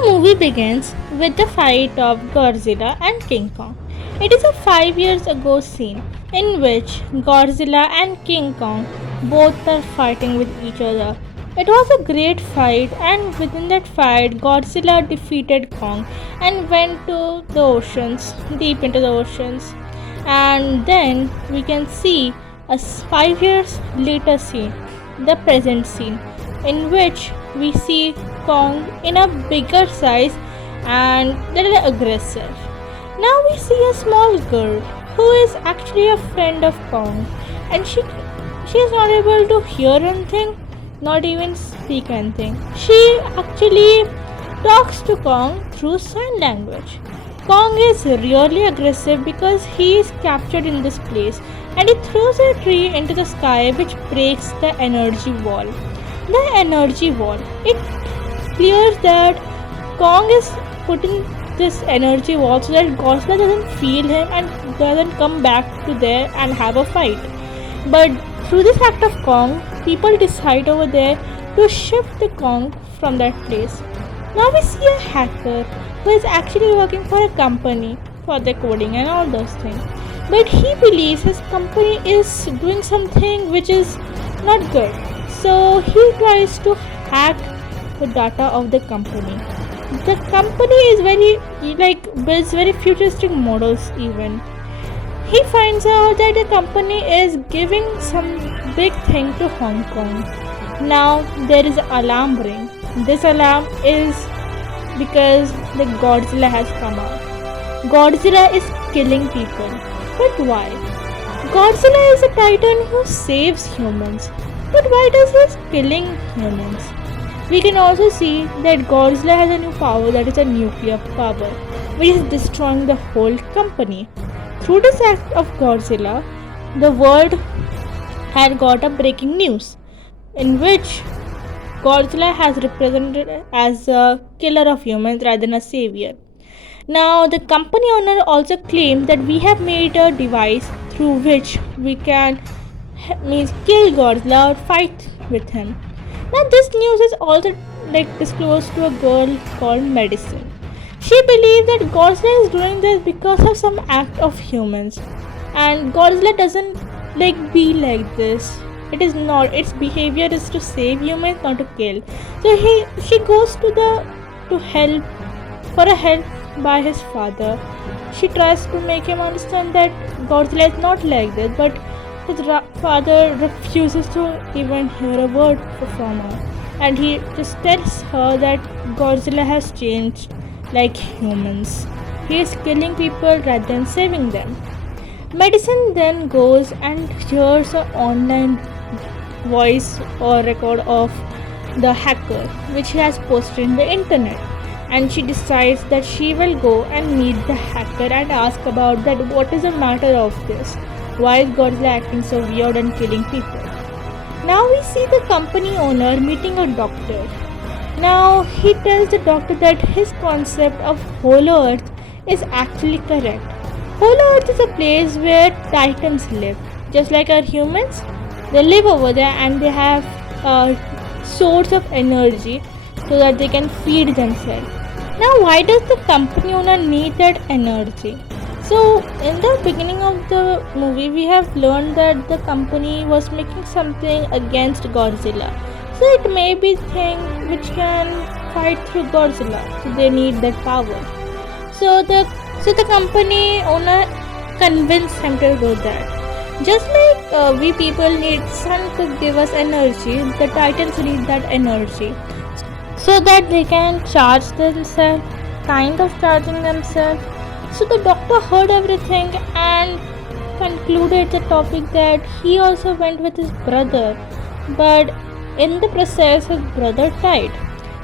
The movie begins with the fight of Godzilla and King Kong. It is a 5 years ago scene in which Godzilla and King Kong both are fighting with each other. It was a great fight, and within that fight, Godzilla defeated Kong and went to the oceans, deep into the oceans. And then we can see a 5 years later scene, the present scene, in which we see Kong in a bigger size and little aggressive. Now we see a small girl who is actually a friend of Kong, and she is not able to hear anything, not even speak anything. She actually talks to Kong through sign language. Kong is really aggressive because he is captured in this place, and he throws a tree into the sky which breaks the energy wall. The energy wall, it clears that Kong is putting this energy wall so that Godzilla doesn't feel him and doesn't come back to there and have a fight. But through this act of Kong, people decide over there to shift the Kong from that place. Now we see a hacker who is actually working for a company for the coding and all those things. But he believes his company is doing something which is not good. So he tries to hack the data of the company. The company is builds very futuristic models even. He finds out that the company is giving some big thing to Hong Kong. Now there is an alarm ring. This alarm is because the Godzilla has come out. Godzilla is killing people. But why? Godzilla is a titan who saves humans. But why does he killing humans? We can also see that Godzilla has a new power, that is a nuclear power, which is destroying the whole company. Through this act of Godzilla, the world had got a breaking news in which Godzilla has represented as a killer of humans rather than a savior. Now, the company owner also claimed that we have made a device through which we can kill Godzilla or fight with him. Now, this news is also disclosed to a girl called Medicine. She believes that Godzilla is doing this because of some act of humans, and Godzilla doesn't be like this. It is not. Its behavior is to save humans, not to kill. So she goes to help for a help by his father. She tries to make him understand that Godzilla is not like this, but his father refuses to even hear a word from her, and he just tells her that Godzilla has changed like humans. He is killing people rather than saving them. Medicine then goes and hears an online voice or record of the hacker which he has posted in the internet, and she decides that she will go and meet the hacker and ask about that what is the matter of this, why is Godzilla acting so weird and killing people. Now we see the company owner meeting a doctor. Now he tells the doctor that his concept of Hollow Earth is actually correct. Hollow Earth is a place where titans live, just like our humans. They live over there and they have a source of energy so that they can feed themselves. Now, why does the company owner need that energy? So, in the beginning of the movie, we have learned that the company was making something against Godzilla. So, it may be thing which can fight through Godzilla. So, they need that power. So the company owner convinced him to do that. Just like we people need sun to give us energy, the titans need that energy so that they can charge themselves, kind of charging themselves. So the doctor heard everything and concluded the topic that he also went with his brother, but in the process his brother died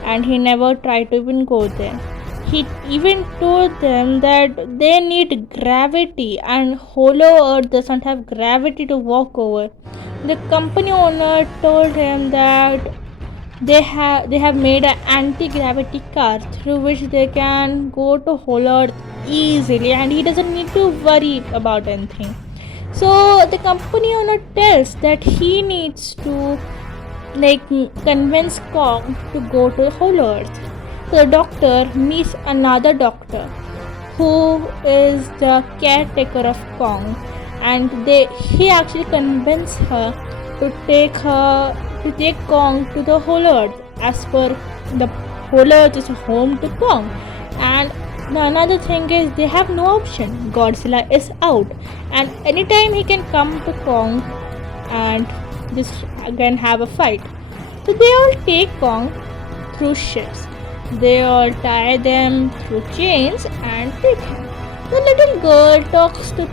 and he never tried to even go there. He even told them that they need gravity and Hollow Earth doesn't have gravity to walk over. The company owner told him that they have made an anti-gravity car through which they can go to Hollow Earth easily and he doesn't need to worry about anything. So the company owner tells that he needs to convince Kong to go to Hollow Earth. The doctor meets another doctor who is the caretaker of Kong, and he actually convinced her to take Kong to the whole earth, as per the whole earth is home to Kong. And the another thing is they have no option. Godzilla is out, and anytime he can come to Kong and just again have a fight. So they all take Kong through ships. They all tie them through chains and take him. The little girl talks to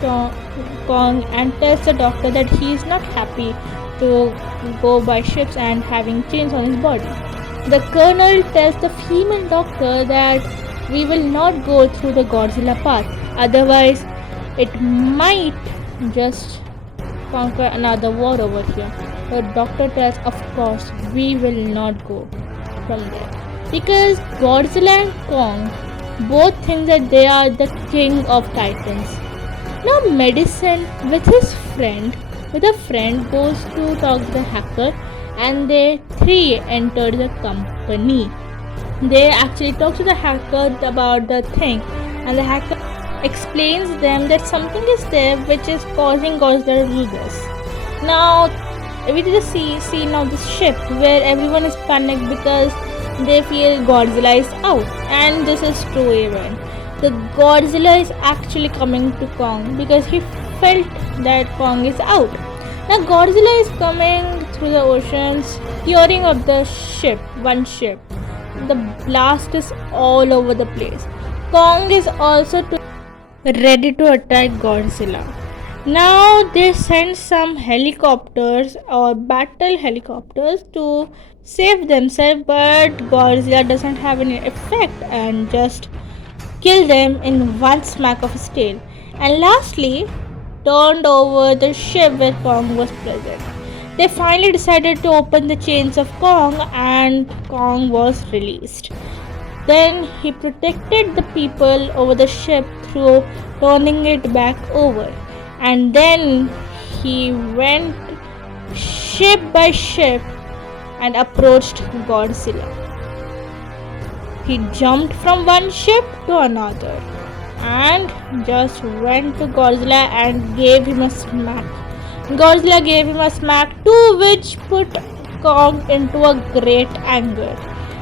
Kong and tells the doctor that he is not happy to go by ships and having chains on his body. The colonel tells the female doctor that we will not go through the Godzilla path, otherwise, it might just conquer another war over here. The doctor tells, of course, we will not go from there. Because Godzilla and Kong both think that they are the king of titans. Now Medicine with a friend goes to talk to the hacker, and they three enter the company. They actually talk to the hacker about the thing, and the hacker explains them that something is there which is causing Godzilla to do this. Now we did a scene of the ship where everyone is panicked because they feel Godzilla is out, and this is true even. The Godzilla is actually coming to Kong because he felt that Kong is out. Now Godzilla is coming through the oceans, tearing up the ship, one ship. The blast is all over the place. Kong is also ready to attack Godzilla. Now they send some helicopters or battle helicopters to save themselves, but Godzilla doesn't have any effect and just kill them in one smack of his tail. And lastly, turned over the ship where Kong was present. They finally decided to open the chains of Kong, and Kong was released. Then he protected the people over the ship through turning it back over. And then he went ship by ship and approached Godzilla. He jumped from one ship to another and just went to Godzilla and gave him a smack. Godzilla gave him a smack, to which put Kong into a great anger,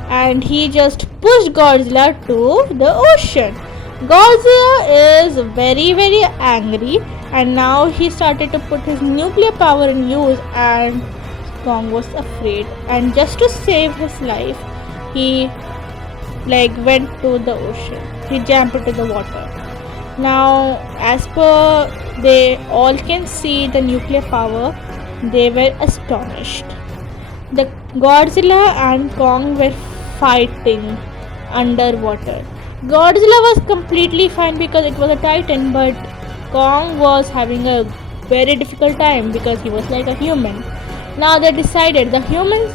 and he just pushed Godzilla to the ocean. Godzilla is very angry, and now he started to put his nuclear power in use, and Kong was afraid, and just to save his life he went to the ocean. He jumped into the water. Now as per they all can see the nuclear power, they were astonished. The Godzilla and Kong were fighting underwater. Godzilla was completely fine because it was a titan, but Kong was having a very difficult time because he was like a human. Now the humans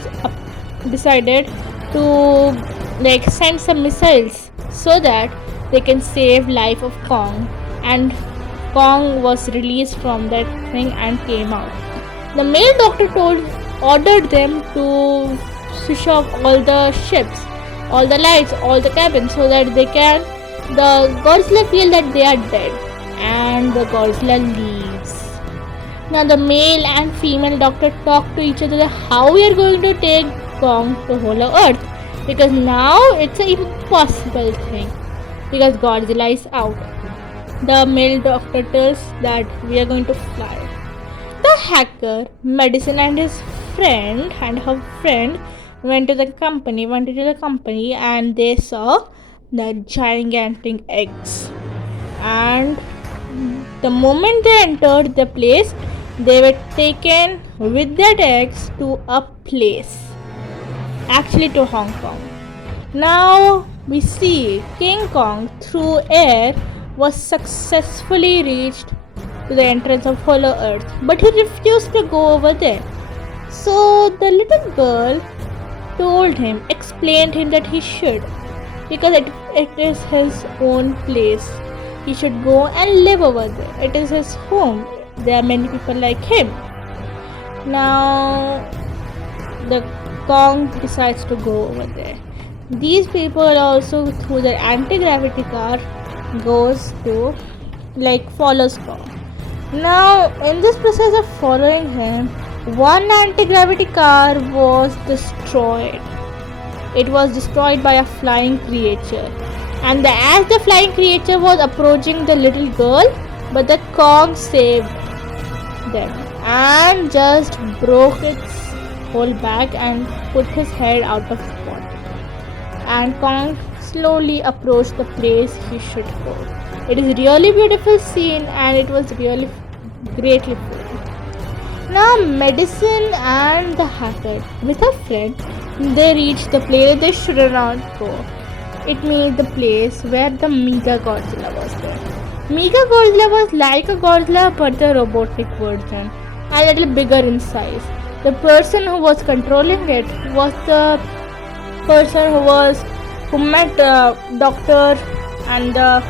decided to send some missiles so that they can save life of Kong, and Kong was released from that thing and came out. The male doctor ordered them to switch off all the ships, all the lights, all the cabins, so that the Godzilla feel that they are dead, and the Godzilla leaves. Now the male and female doctor talk to each other how we are going to take Kong to whole earth, because now it's an impossible thing because Godzilla is out. The male doctor tells that we are going to fly. The hacker, Medicine, and his friend and her friend went into the company, and they saw the gigantic eggs. And the moment they entered the place, they were taken with their eggs to a place, actually to Hong Kong. Now we see King Kong through air was successfully reached to the entrance of Hollow Earth, but he refused to go over there. So the little girl explained him that he should, because it is his own place. He should go and live over there. It is his home. There are many people like him. Now the Kong decides to go over there. These people also through their anti-gravity car goes to follows Kong. Now in this process of following him, one anti-gravity car was destroyed. It was destroyed by a flying creature. And as the flying creature was approaching the little girl, but the Kong saved them and just broke its whole back and put his head out of water. And Kong slowly approached the place he should go. It is really beautiful scene and it was really greatly filmed. Now Medicine and the hacker with a friend, they reached the place they should not go. It means the place where the Mega Godzilla was there. Mega Godzilla was like a Godzilla but the robotic version, a little bigger in size. The person who was controlling it was the person who met doctor and the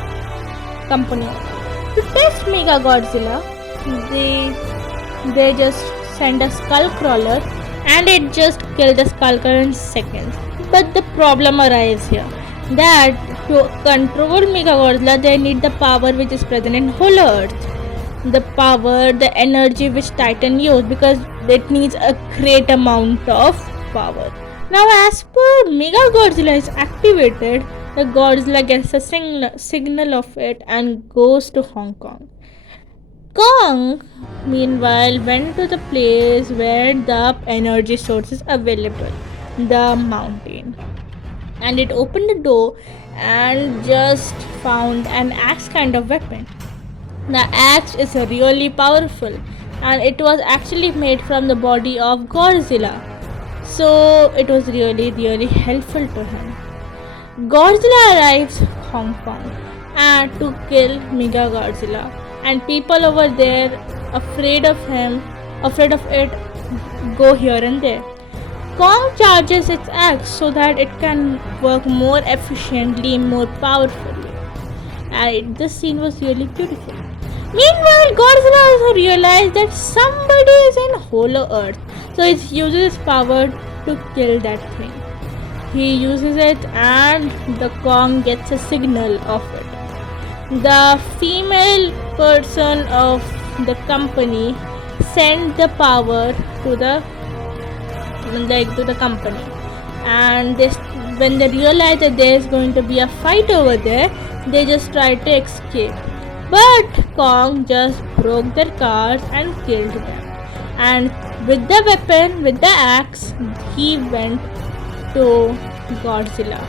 company. To test Mega Godzilla, they just send a skull crawler and it just killed the skull crawler in seconds. But the problem arrives here that to control Mega Godzilla they need the power which is present in whole Earth. The power, the energy which Titan used because it needs a great amount of power. Now as per Mega Godzilla is activated, the Godzilla gets a signal of it and goes to Hong Kong. Kong, meanwhile, went to the place where the energy source is available, the mountain. And it opened the door and just found an axe kind of weapon. The axe is really powerful and it was actually made from the body of Godzilla. So it was really helpful to him. Godzilla arrives Hong Kong and to kill Mega Godzilla, and people over there afraid of it, go here and there. Kong charges its axe so that it can work more efficiently, more powerfully. And this scene was really beautiful. Meanwhile, Godzilla also realized that somebody is in Hollow Earth, so it uses its power to kill that thing. He uses it and the Kong gets a signal of it. The female person of the company sent the power to the company, and when they realize that there is going to be a fight over there, they just try to escape. But Kong just broke their cars and killed them. And with the weapon, with the axe, he went to Godzilla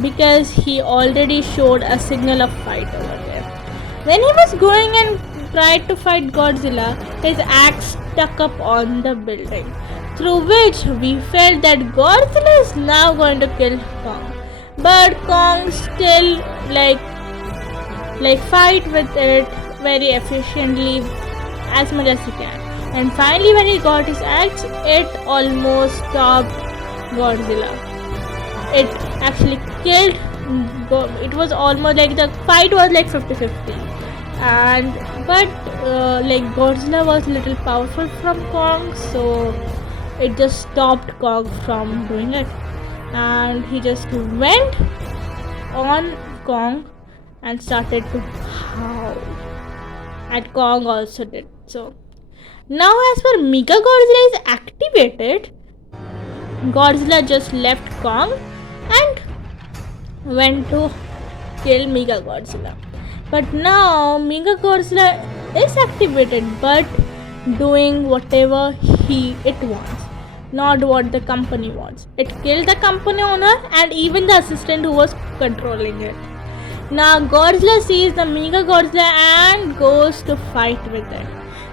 because he already showed a signal of fight over there. When he was going and tried to fight Godzilla, his axe stuck up on the building, through which we felt that Godzilla is now going to kill Kong. But Kong still fight with it very efficiently as much as he can. And finally when he got his axe, it almost stopped Godzilla. It actually killed. It was almost like the fight was like 50-50. But Godzilla was a little powerful from Kong, so it just stopped Kong from doing it. And he just went on Kong and started to howl. And Kong also did so. Now as per Mega Godzilla is activated, Godzilla just left Kong and went to kill Mega Godzilla. But now Mega Godzilla is activated but doing whatever it wants, not what the company wants. It killed the company owner and even the assistant who was controlling it. Now Godzilla sees the Mega Godzilla and goes to fight with it.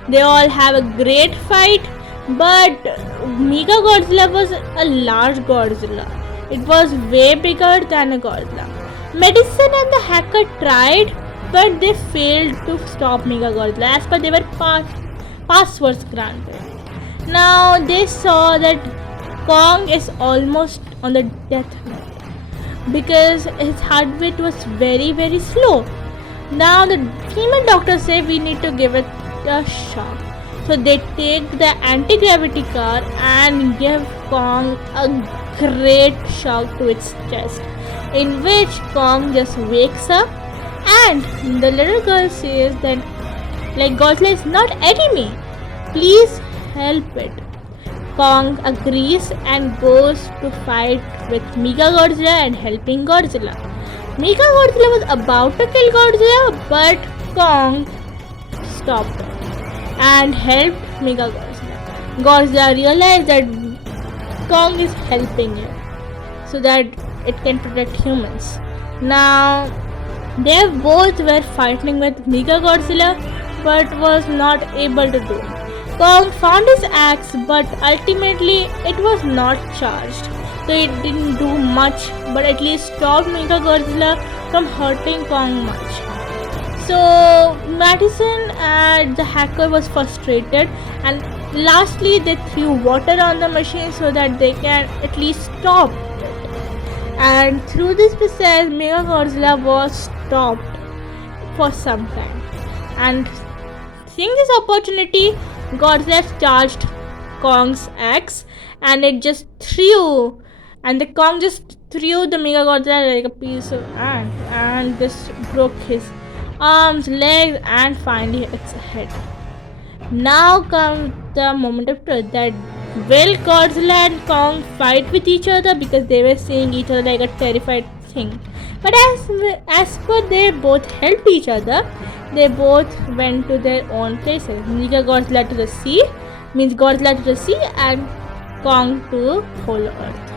They all have a great fight, but Mega Godzilla was a large Godzilla. It was way bigger than a Godzilla. Medicine and the hacker tried, but they failed to stop Mega Godzilla as per they were passwords granted. Now they saw that Kong is almost on the death note because his heartbeat was very slow. Now the female doctors say we need to give it a shot. So they take the anti-gravity car and give Kong a great shock to its chest, in which Kong just wakes up and the little girl says that Godzilla is not enemy. Please help it. Kong agrees and goes to fight with Mega Godzilla and helping Godzilla. Mega Godzilla was about to kill Godzilla, but Kong stopped it and helped Mega Godzilla. Godzilla realized that Kong is helping it so that it can protect humans. Now, they both were fighting with Mega Godzilla but was not able to do it. Kong found his axe, but ultimately it was not charged, so it didn't do much, but at least stopped Mega Godzilla from hurting Kong much. So Madison and the hacker was frustrated, and lastly they threw water on the machine so that they can at least stop it. And through this process, Mega Godzilla was stopped for some time. And seeing this opportunity, Godzilla charged Kong's axe and it just threw, and the Kong just threw the Mega Godzilla like a piece of ant and just broke his arms, legs, and finally its head. Now comes the moment of truth, that will Godzilla and Kong fight with each other, because they were seeing each other like a terrified thing. But as per they both helped each other, they both went to their own places. Mega Godzilla to the sea, means Godzilla to the sea, and Kong to whole earth.